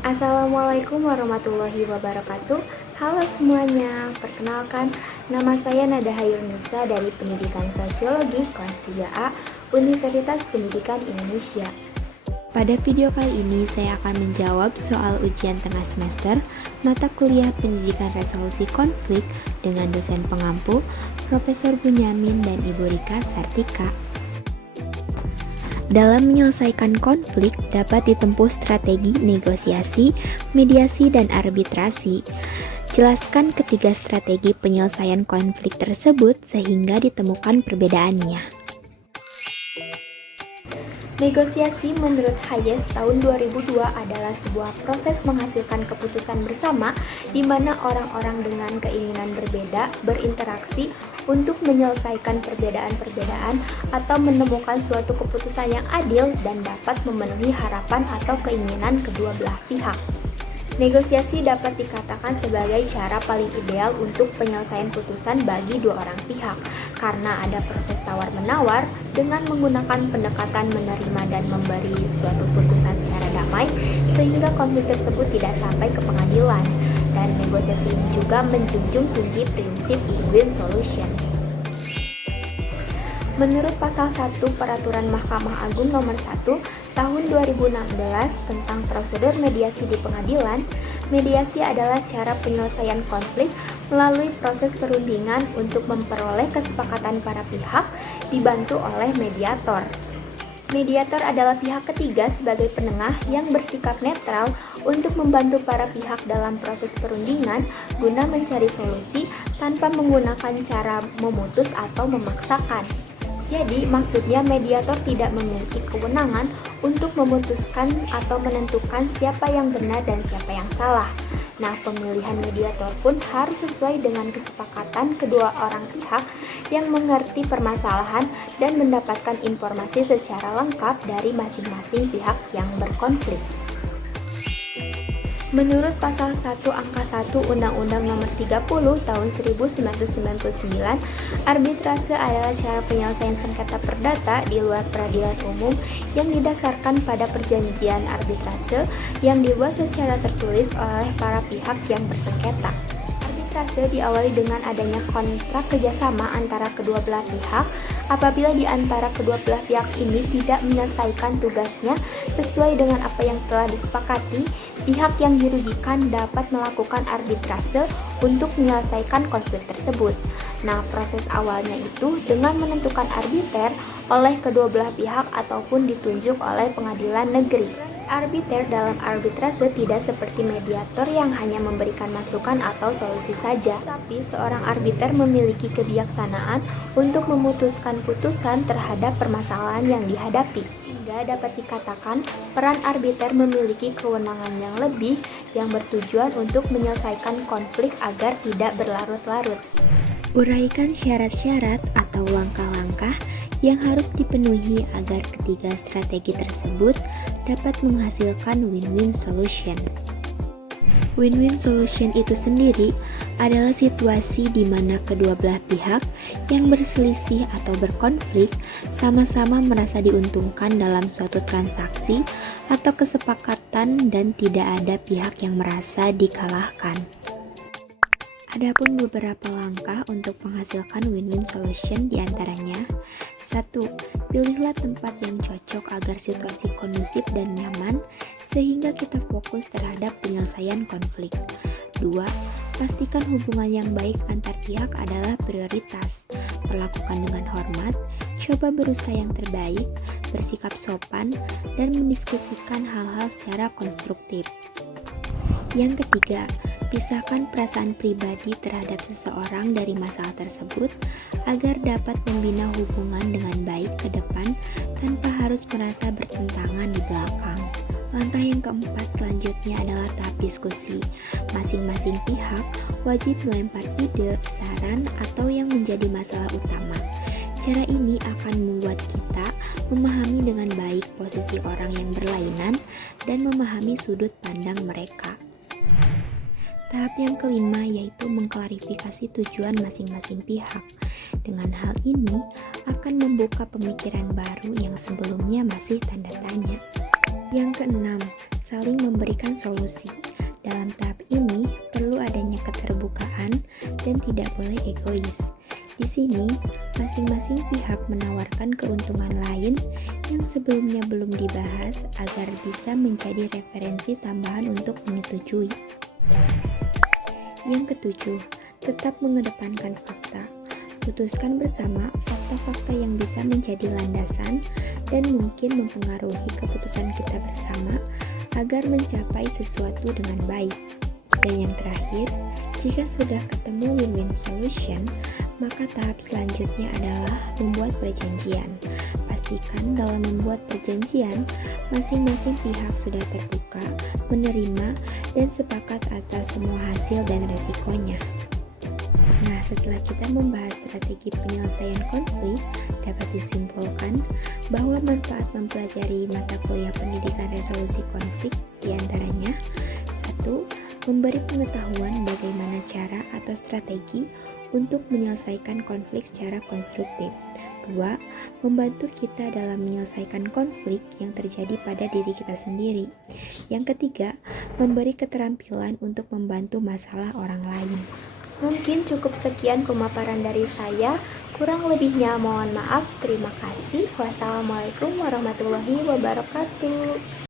Assalamualaikum warahmatullahi wabarakatuh. Halo semuanya, perkenalkan nama saya Nada Hayurnisa dari Pendidikan Sosiologi kelas 3A Universitas Pendidikan Indonesia. Pada video kali ini saya akan menjawab soal ujian tengah semester mata kuliah Pendidikan Resolusi Konflik dengan dosen pengampu Profesor Bunyamin dan Ibu Rika Sartika. Dalam menyelesaikan konflik dapat ditempuh strategi negosiasi, mediasi, dan arbitrasi. Jelaskan ketiga strategi penyelesaian konflik tersebut sehingga ditemukan perbedaannya. Negosiasi menurut Hayes tahun 2002 adalah sebuah proses menghasilkan keputusan bersama di mana orang-orang dengan keinginan berbeda berinteraksi untuk menyelesaikan perbedaan-perbedaan atau menemukan suatu keputusan yang adil dan dapat memenuhi harapan atau keinginan kedua belah pihak. Negosiasi dapat dikatakan sebagai cara paling ideal untuk penyelesaian putusan bagi dua orang pihak karena ada proses tawar-menawar dengan menggunakan pendekatan menerima dan memberi suatu putusan secara damai sehingga konflik tersebut tidak sampai ke pengadilan. Dan negosiasi ini juga menjunjung tinggi prinsip win-win solution. Menurut pasal 1 Peraturan Mahkamah Agung Nomor 1 Tahun 2016 tentang prosedur mediasi di pengadilan, mediasi adalah cara penyelesaian konflik melalui proses perundingan untuk memperoleh kesepakatan para pihak dibantu oleh mediator. Mediator adalah pihak ketiga sebagai penengah yang bersikap netral untuk membantu para pihak dalam proses perundingan guna mencari solusi tanpa menggunakan cara memutus atau memaksakan. Jadi, maksudnya mediator tidak memiliki kewenangan untuk memutuskan atau menentukan siapa yang benar dan siapa yang salah. Nah, pemilihan mediator pun harus sesuai dengan kesepakatan kedua orang pihak yang mengerti permasalahan dan mendapatkan informasi secara lengkap dari masing-masing pihak yang berkonflik. Menurut pasal 1 angka 1 Undang-Undang Nomor 30 Tahun 1999, arbitrase adalah cara penyelesaian sengketa perdata di luar peradilan umum yang didasarkan pada perjanjian arbitrase yang dibuat secara tertulis oleh para pihak yang bersengketa. Arbitrase diawali dengan adanya kontrak kerjasama antara kedua belah pihak. Apabila di antara kedua belah pihak ini tidak menyelesaikan tugasnya sesuai dengan apa yang telah disepakati, pihak yang dirugikan dapat melakukan arbitrase untuk menyelesaikan konflik tersebut. Nah, proses awalnya itu dengan menentukan arbiter oleh kedua belah pihak ataupun ditunjuk oleh pengadilan negeri. Arbiter dalam arbitrase tidak seperti mediator yang hanya memberikan masukan atau solusi saja, tapi seorang arbiter memiliki kebijaksanaan untuk memutuskan putusan terhadap permasalahan yang dihadapi. Hingga dapat dikatakan peran arbiter memiliki kewenangan yang lebih yang bertujuan untuk menyelesaikan konflik agar tidak berlarut-larut. Uraikan syarat-syarat atau langkah-langkah yang harus dipenuhi agar ketiga strategi tersebut dapat menghasilkan win-win solution. Win-win solution itu sendiri adalah situasi di mana kedua belah pihak yang berselisih atau berkonflik sama-sama merasa diuntungkan dalam suatu transaksi atau kesepakatan dan tidak ada pihak yang merasa dikalahkan. Adapun beberapa langkah untuk menghasilkan win-win solution diantaranya: 1. Pilihlah tempat yang cocok agar situasi kondusif dan nyaman sehingga kita fokus terhadap penyelesaian konflik. 2. Pastikan hubungan yang baik antar pihak adalah prioritas. Perlakukan dengan hormat, coba berusaha yang terbaik, bersikap sopan, dan mendiskusikan hal-hal secara konstruktif. Yang ketiga, pisahkan perasaan pribadi terhadap seseorang dari masalah tersebut agar dapat membina hubungan dengan baik ke depan tanpa harus merasa bertentangan di belakang. Langkah yang keempat selanjutnya adalah tahap diskusi. Masing-masing pihak wajib melempar ide, saran, atau yang menjadi masalah utama. Cara ini akan membuat kita memahami dengan baik posisi orang yang berlainan dan memahami sudut pandang mereka. Tahap yang kelima yaitu mengklarifikasi tujuan masing-masing pihak. Dengan hal ini akan membuka pemikiran baru yang sebelumnya masih tanda tanya. Yang keenam, saling memberikan solusi. Dalam tahap ini, perlu adanya keterbukaan dan tidak boleh egois. Di sini, masing-masing pihak menawarkan keuntungan lain yang sebelumnya belum dibahas agar bisa menjadi referensi tambahan untuk menyetujui. Yang ketujuh, tetap mengedepankan fakta. Putuskan bersama fakta-fakta yang bisa menjadi landasan dan mungkin mempengaruhi keputusan kita bersama agar mencapai sesuatu dengan baik. Dan yang terakhir, jika sudah ketemu win-win solution, maka tahap selanjutnya adalah membuat perjanjian. Pastikan dalam membuat perjanjian, masing-masing pihak sudah terbuka, menerima, dan sepakat atas semua hasil dan resikonya. Nah, setelah kita membahas strategi penyelesaian konflik, dapat disimpulkan bahwa manfaat mempelajari mata kuliah pendidikan resolusi konflik diantaranya 1. Memberi pengetahuan bagaimana cara atau strategi untuk menyelesaikan konflik secara konstruktif. 2. Membantu kita dalam menyelesaikan konflik yang terjadi pada diri kita sendiri. Yang ketiga, memberi keterampilan untuk membantu masalah orang lain. Mungkin cukup sekian pemaparan dari saya. Kurang lebihnya mohon maaf. Terima kasih. Wassalamualaikum warahmatullahi wabarakatuh.